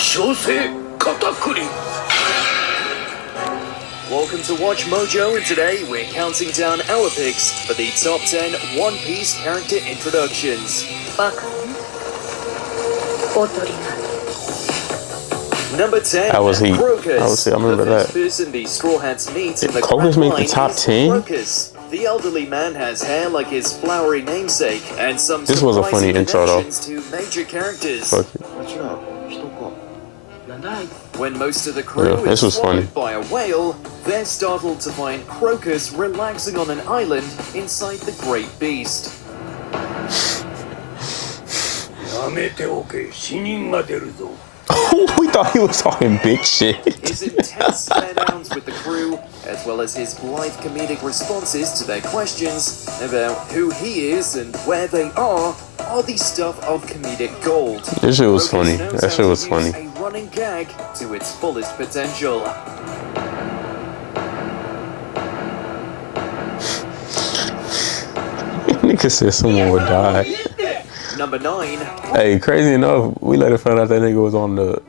Welcome to Watch Mojo, and today we're counting down our picks for the top 10 One Piece character introductions. Number 10, that was heat. Crocus. I remember the that. person the Straw Hats meet in the Crocus Grand made the Line top is 10? Crocus. The elderly man has hair like his flowery namesake, and some This was a funny intro, though. to major characters. Fuck it. When most of the crew this was is funny. swallowed by a whale, they're startled to find Crocus relaxing on an island inside the Great Beast. We thought he was talking big shit. His intense stare-downs with the crew, as well as his blithe comedic responses to their questions about who he is and where they are the stuff of comedic gold. This shit was Crocus funny. knows That how shit to was use funny. a running gag to its fullest potential. Nigga said someone would die. Number 9. Hey, crazy enough, we later found out that nigga was on the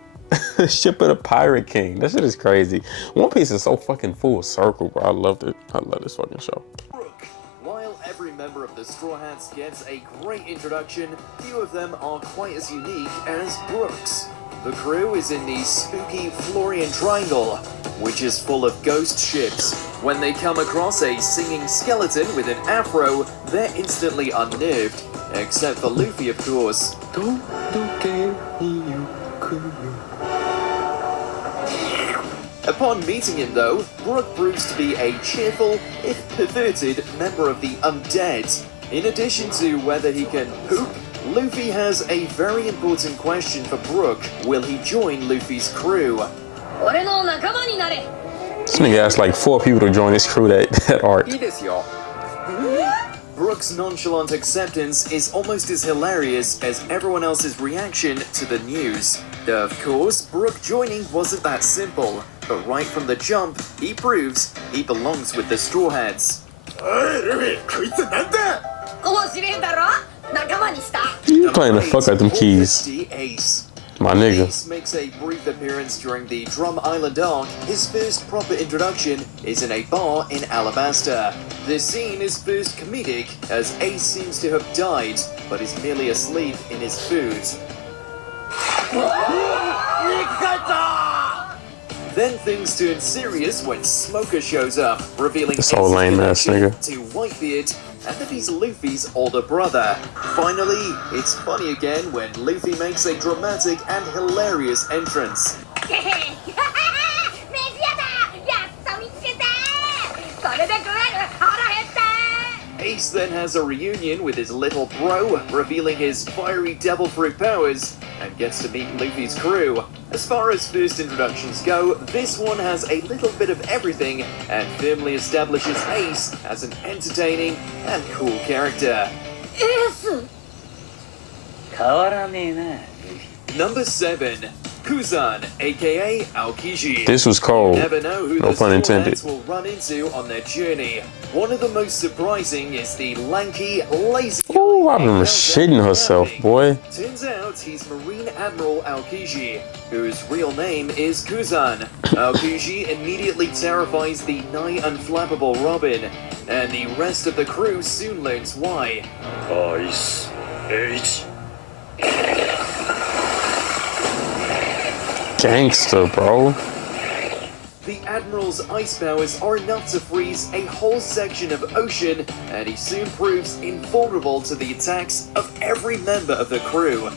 ship of the Pirate King. That shit is crazy. One Piece is so fucking full circle, bro. I loved it. I love this fucking show. While every member of the Straw Hats gets a great introduction, few of them are quite as unique as Brooks. The crew is in the spooky Florian Triangle, which is full of ghost ships. When they come across a singing skeleton with an afro, they're instantly unnerved. Except for Luffy, of course. Upon meeting him, though, Brook proves to be a cheerful, if perverted, member of the undead. In addition to whether he can poop, Luffy has a very important question for Brook. Will he join Luffy's crew? This nigga asked like 4 people to join his crew that arc. Brook's nonchalant acceptance is almost as hilarious as everyone else's reaction to the news. Of course, Brook joining wasn't that simple, but right from the jump, he proves he belongs with the Straw Hats. You playing the fuck out them keys. Ace. My nigga. Ace makes a brief appearance during the Drum Island arc. His first proper introduction is in a bar in Alabasta. This scene is first comedic, as Ace seems to have died, but is merely asleep in his food. Then things turn serious when Smoker shows up, revealing This old lame ass nigga to Whitebeard, and that he's Luffy's older brother. Finally, it's funny again when Luffy makes a dramatic and hilarious entrance. Ace then has a reunion with his little bro, revealing his fiery devil fruit powers, and gets to meet Luffy's crew. As far as first introductions go, this one has a little bit of everything, and firmly establishes Ace as an entertaining and cool character. Number 7. Kuzan, aka Aokiji. This was cold. You never know who No the pun Straw intended. Hats will run into on their journey. One of the most surprising is the lanky, lazy guy. Ooh, Robin was shitting herself, boy. Turns out he's Marine Admiral Aokiji, whose real name is Kuzan. Aokiji immediately terrifies the nigh unflappable Robin, and the rest of the crew soon learns why. Ice Age. Gangster, bro. The Admiral's ice powers are enough to freeze a whole section of ocean, and he soon proves invulnerable to the attacks of every member of the crew.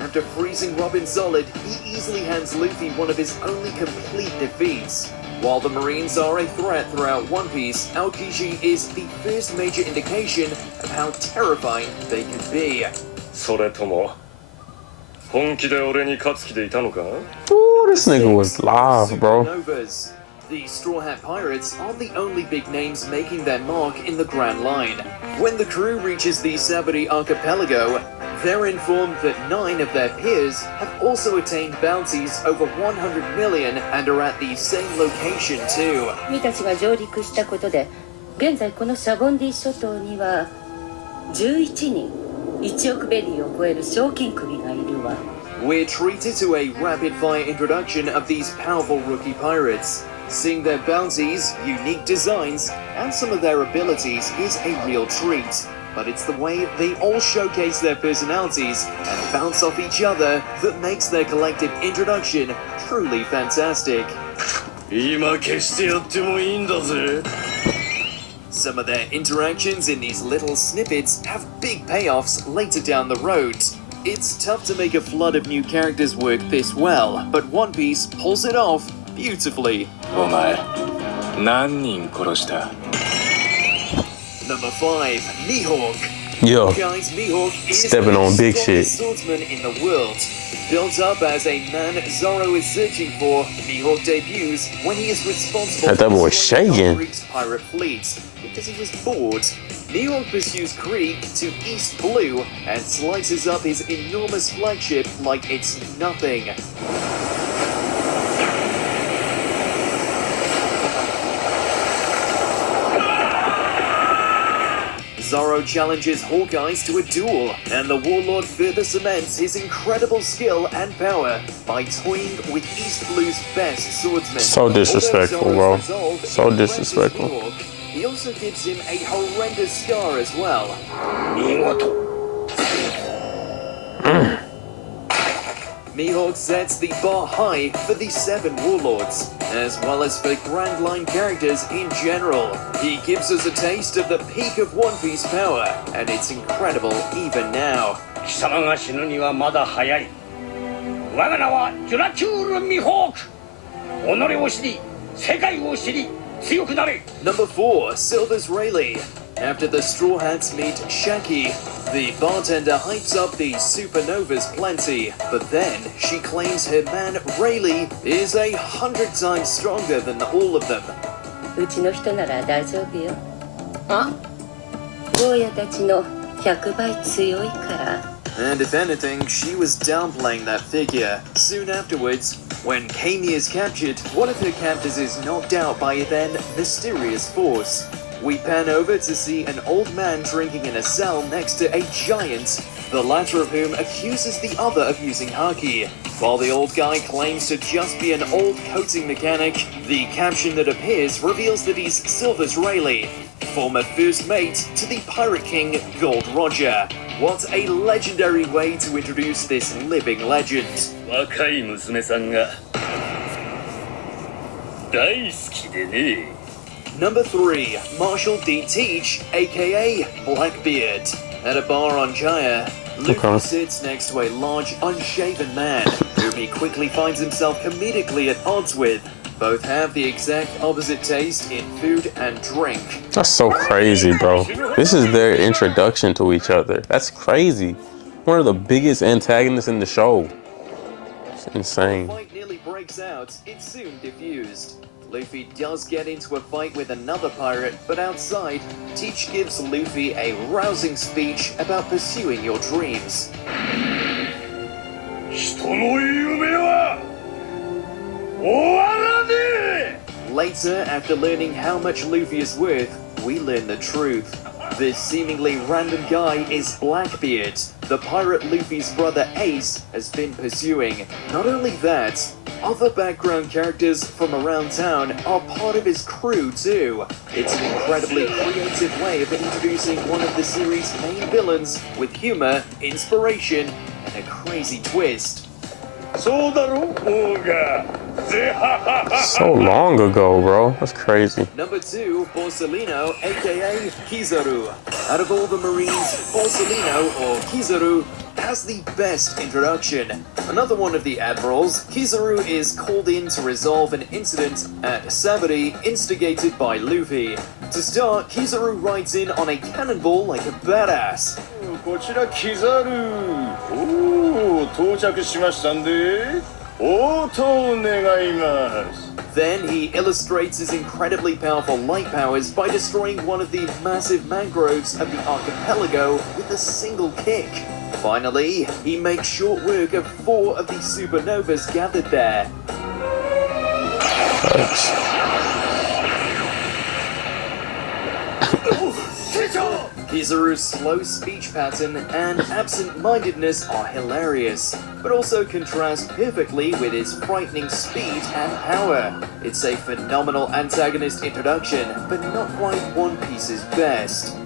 After freezing Robin solid, he easily hands Luffy one of his only complete defeats. While the Marines are a threat throughout One Piece, Aokiji is the first major indication of how terrifying they can be. Ooh, this nigga was live, bro. Supernovas. The Straw Hat Pirates aren't the only big names making their mark in the Grand Line. When the crew reaches the Saburi Archipelago, they're informed that 9 of their peers have also attained bounties over 100 million and are at the same location too. 君たちが上陸したことで、現在このシャボンディ諸島には11人1億ベリーを超える賞金首がいるわ。 We're treated to a rapid-fire introduction of these powerful rookie pirates. Seeing their bounties, unique designs, and some of their abilities is a real treat. But it's the way they all showcase their personalities and bounce off each other that makes their collective introduction truly fantastic. 今消してやってもいいんだぜ。 Some of their interactions in these little snippets have big payoffs later down the road. It's tough to make a flood of new characters work this well, but One Piece pulls it off beautifully. お前、何人殺した？ Number 5, Mihawk. Yo, Guys, Mihawk is stepping the on big strongest shit. swordsman in the world. Built up as a man Zoro is searching for, Mihawk debuts when he is responsible That boy for destroying shaking. Krieg's pirate fleet because he was bored. Mihawk pursues Krieg to East Blue and slices up his enormous flagship like it's nothing. Zoro challenges Hawkeyes to a duel, and the Warlord further cements his incredible skill and power by toying with East Blue's best swordsman. So disrespectful, Although bro. Zoro's resolve So impresses disrespectful. Mihawk, he also gives him a horrendous scar as well. 見事。 Mihawk sets the bar high for the 7 Warlords, as well as for Grand Line characters in general. He gives us a taste of the peak of One Piece power, and it's incredible even now. 貴様が死ぬにはまだ早い。我が名はジュラチュール・ミホーク。己を知り、世界を知り、強くなれ。 Number 4, Silver's Rayleigh. After the Straw Hats meet Shaki, the bartender hypes up the supernovas plenty, but then she claims her man Rayleigh is 100 times stronger than all of them. うちの人なら大丈夫よ。あ、坊やたちの100倍強いから。 And if anything, she was downplaying that figure. Soon afterwards, when Kami is captured, one of her captors is knocked out by a then mysterious force. We pan over to see an old man drinking in a cell next to a giant, the latter of whom accuses the other of using haki. While the old guy claims to just be an old coating mechanic, the caption that appears reveals that he's Silver's Rayleigh, former first mate to the Pirate King Gold Roger. What a legendary way to introduce this living legend. 若い娘さんが大好きでね。 Number 3, Marshall D. Teach, aka Blackbeard. At a bar on Jaya, Luffy Okay. sits next to a large, unshaven man, whom he quickly finds himself comedically at odds with. Both have the exact opposite taste in food and drink. That's so crazy, bro. This is their introduction to each other. That's crazy. One of the biggest antagonists in the show. It's insane. The fight nearly breaks out, it's soon diffused. Luffy does get into a fight with another pirate, but outside, Teach gives Luffy a rousing speech about pursuing your dreams. 人の夢は終わらねえ。 Later, after learning how much Luffy is worth, we learn the truth. This seemingly random guy is Blackbeard, the pirate Luffy's brother Ace has been pursuing. Not only that, other background characters from around town are part of his crew too. It's an incredibly creative way of introducing one of the series' main villains with humor, inspiration, and a crazy twist. そうだろ、王が。ぜははは。 So long ago, bro. That's crazy. Number 2, Borsalino, aka Kizaru. Out of all the Marines, Borsalino, or Kizaru, has the best introduction. Another one of the admirals, Kizaru is called in to resolve an incident at Sabari instigated by Luffy. To start, Kizaru rides in on a cannonball like a badass. こちらキザル。おお、到着しましたんで。応答願います。 Then he illustrates his incredibly powerful light powers by destroying one of the massive mangroves of the archipelago with a single kick. Finally, he makes short work of 4 of the supernovas gathered there. Thanks. 船長。Kizaru's slow speech pattern and absent-mindedness are hilarious, but also contrast perfectly with his frightening speed and power. It's a phenomenal antagonist introduction, but not quite One Piece's best.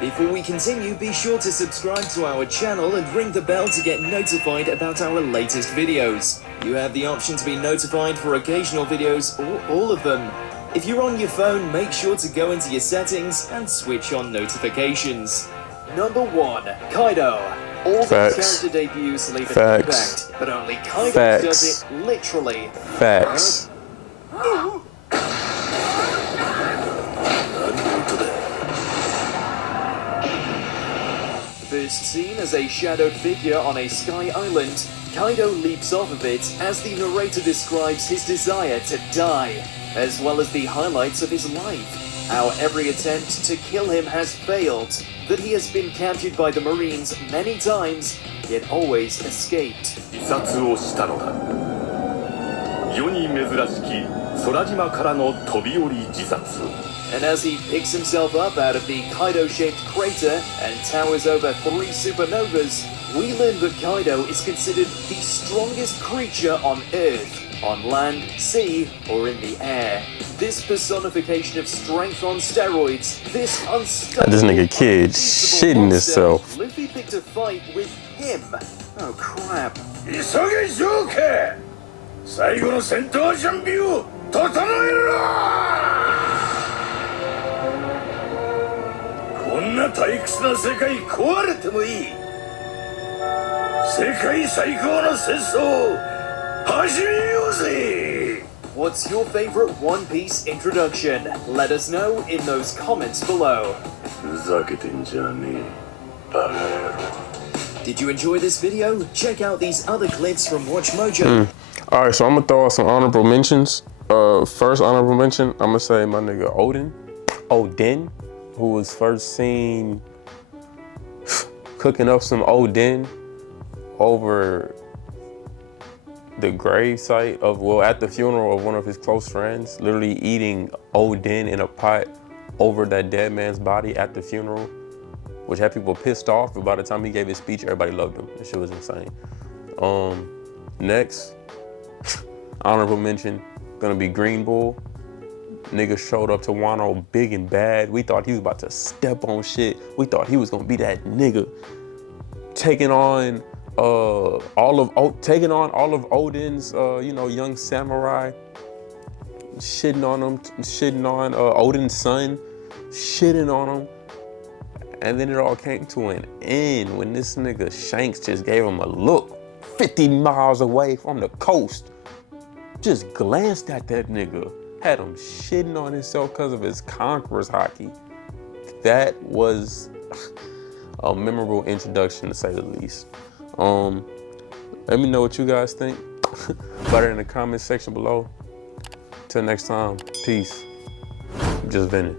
Before we continue, be sure to subscribe to our channel and ring the bell to get notified about our latest videos. You have the option to be notified for occasional videos or all of them. If you're on your phone, make sure to go into your settings and switch on notifications. Number 1. Kaido. All the character debuts leave an impact, but only Kaido does it literally. Facts. First seen as a shadowed figure on a sky island, Kaido leaps off of it as the narrator describes his desire to die, as well as the highlights of his life. How every attempt to kill him has failed, that he has been captured by the Marines many times, yet always escaped. 自殺をしたのだ。世に珍しき空島からの飛び降り自殺。 And as he picks himself up out of the Kaido-shaped crater and towers over 3 supernovas, we learn that Kaido is considered the strongest creature on Earth, on land, sea, or in the air. This personification of strength on steroids, this unstoppable, This nigga kid shitting himself. Luffy picked a fight with him. Oh crap. 急げジョーカー最後の戦闘準備を整えろこんな退屈な世界壊れてもいい世界最高の戦争を始めようぜ What's your favorite One Piece introduction? Let us know in those comments below. ふざけてんじゃねえバカ野郎 Did you enjoy this video? Check out these other clips from Watch Mojo. All right, so I'm gonna throw out some honorable mentions. First honorable mention, I'm gonna say my nigga Odin, who was first seen cooking up some Odin over the grave site of, well, at the funeral of one of his close friends, literally eating Odin in a pot over that dead man's body at the funeral, which had people pissed off, but by the time he gave his speech, everybody loved him. This shit was insane. Next, honorable mention, gonna be Green Bull. Nigga showed up to Wano big and bad. We thought he was about to step on shit. We thought he was gonna be that nigga. Taking on all of Odin's, young samurai. Shitting on him, shitting on Odin's son, shitting on him. And then it all came to an end when this nigga Shanks just gave him a look 50 miles away from the coast. Just glanced at that nigga. Had him shitting on himself because of his Conqueror's hockey. That was a memorable introduction, to say the least. Let me know what you guys think. Put it in the comment section below. Till next time, peace. Just venting.